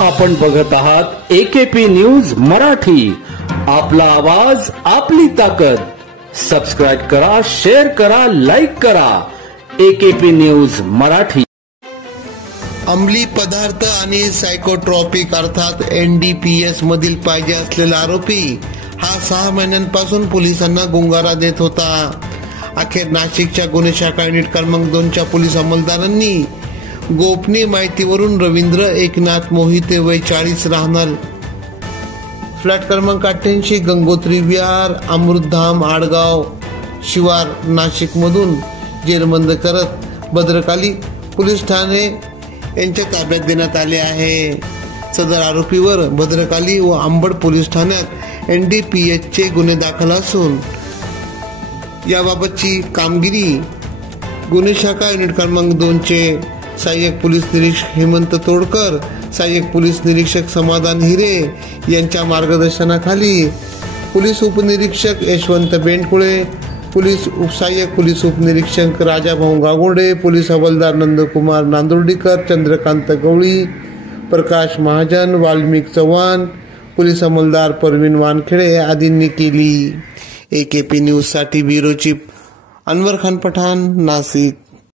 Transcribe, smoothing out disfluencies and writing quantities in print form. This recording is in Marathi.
आपण बघत आहात AKP न्यूज मराठी. आपला आवाज आपली ताकद. सबस्क्राइब करा, शेअर करा, लाईक करा. AKP news Marathi. अंमली पदार्थ आणि सायकोट्रॉपिक अर्थात NDPS मधील पाहिजे असलेला आरोपी हा 6 महिन्यांपासून पोलिसांना गुंगारा देत होता. अखेर नाशिकच्या गुन्हे शाखा युनिट क्रमांक 2च्या पोलीस अंमलदारांनी गोपनीय माहितीवरून रवींद्र एकनाथ मोहिते वय 40 राहणार फ्लॅट क्रमांक 88 गंगोत्री विहार अमृतधाम आडगाव शिवार नाशिक मधून जेरबंद करत भद्रकाली पोलीस ठाणे यांच्या ताब्यात देण्यात आले आहे. सदर आरोपीवर भद्रकाली व अंबड पोलीस ठाण्यात NDPS चे गुन्हे दाखल असून याबाबतची कामगिरी गुन्हे शाखा युनिट क्रमांक 2चे सहाय्यक पोलीस निरीक्षक हेमंत तोडकर, सहाय्यक पोलीस निरीक्षक समाधान हिरे यांच्या मार्गदर्शनाखाली पोलीस उपनिरीक्षक यशवंत बेंडकुळे, पोलीस उपसहाय्यक पोलीस उपनिरीक्षक राजाभाऊ गागोडे, पोलीस हवालदार नंदकुमार नांदुर्डीकर, चंद्रकांत गवळी, प्रकाश महाजन, वाल्मिक चव्हाण, पोलीस अंमलदार परवीन वानखेडे आदींनी केली. AKP न्यूज साठी ब्युरो चीफ अनवर खान पठाण, नाशिक.